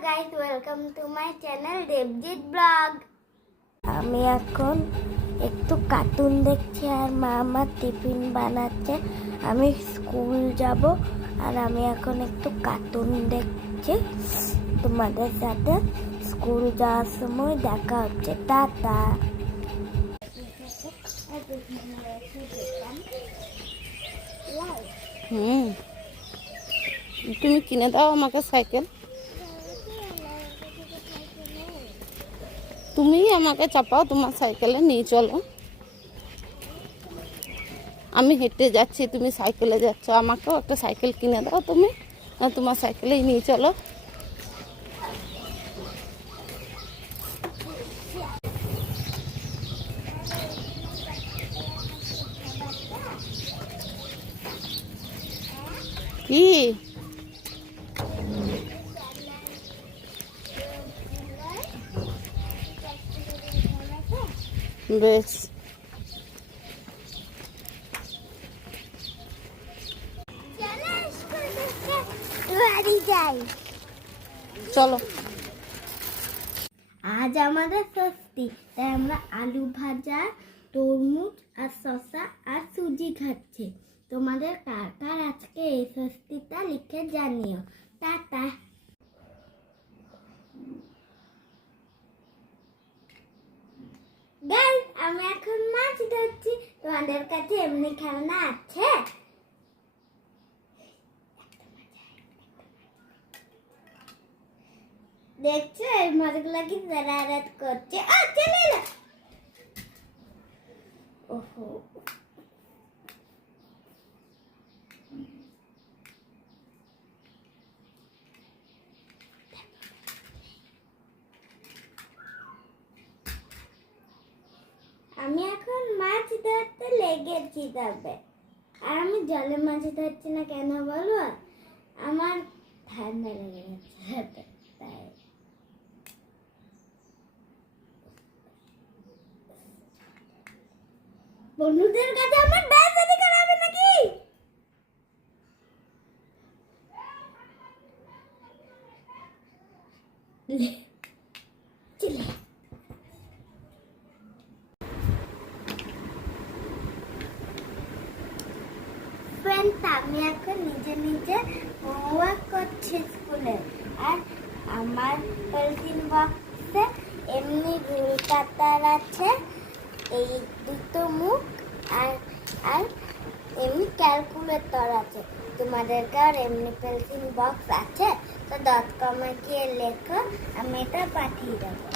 guys, welcome to my channel Devjit Vlog. আমি এখন একটু কার্টুন দেখছি আর মা আমার টিফিন বানাচ্ছে। আমি স্কুল যাব আর আমি এখন একটু কার্টুন দেখছি। তোমাদের সাথে স্কুল যাওয়ার সময় দেখা হচ্ছে। টাটা। তুমি কিনে দাও আমাকে সাইকেল। তুমি আমাকে চাপাও তোমার সাইকেলে, নিয়ে চলো। আমি হেঁটে যাচ্ছি, তুমি সাইকেলে যাচ্ছ, আমাকেও একটা সাইকেল কিনে দাও তুমি, তোমার সাইকেলেই নিয়ে চলো। কি বেশ, চলো। আজ আমাদের ষষ্ঠী, তাই আমরা আলু ভাজা, তরমুজ আর শসা আর সুজি খাচ্ছি। তোমাদের কার কার আজকে এই ষষ্ঠীটা লিখে জানিও। টাটা। গাইস, আমি এখন মাছ ধরছি। তোমাদের কাছে এমনি খেলনা আছে? দেখছো এই মাছগুলা কি জারারাত করছে। চলে না। ওহো, আমি এখন মাছ ধরতে লেগেছি। তবে আর আমি জলে মাছ ধরছি না কেন বলো? আমার ঠান্ডা লেগে যাচ্ছে, তাই। বন্ধুদের কাছে আমার বেয়াদবি করাবে নাকি? চলে। ফ্রেন্ডস, আমি এখন নিজে নিজে হোমওয়ার্ক করছি স্কুলে। আর আমার পেন্সিল বক্সে এমনি রুল কাটার আছে, এই দুটো মুখ আর আর এমনি ক্যালকুলেটর আছে। তোমাদের কার এমনি পেন্সিল বক্স আছে তো .com গিয়ে লেখো, আমি এটা পাঠিয়ে দেবো।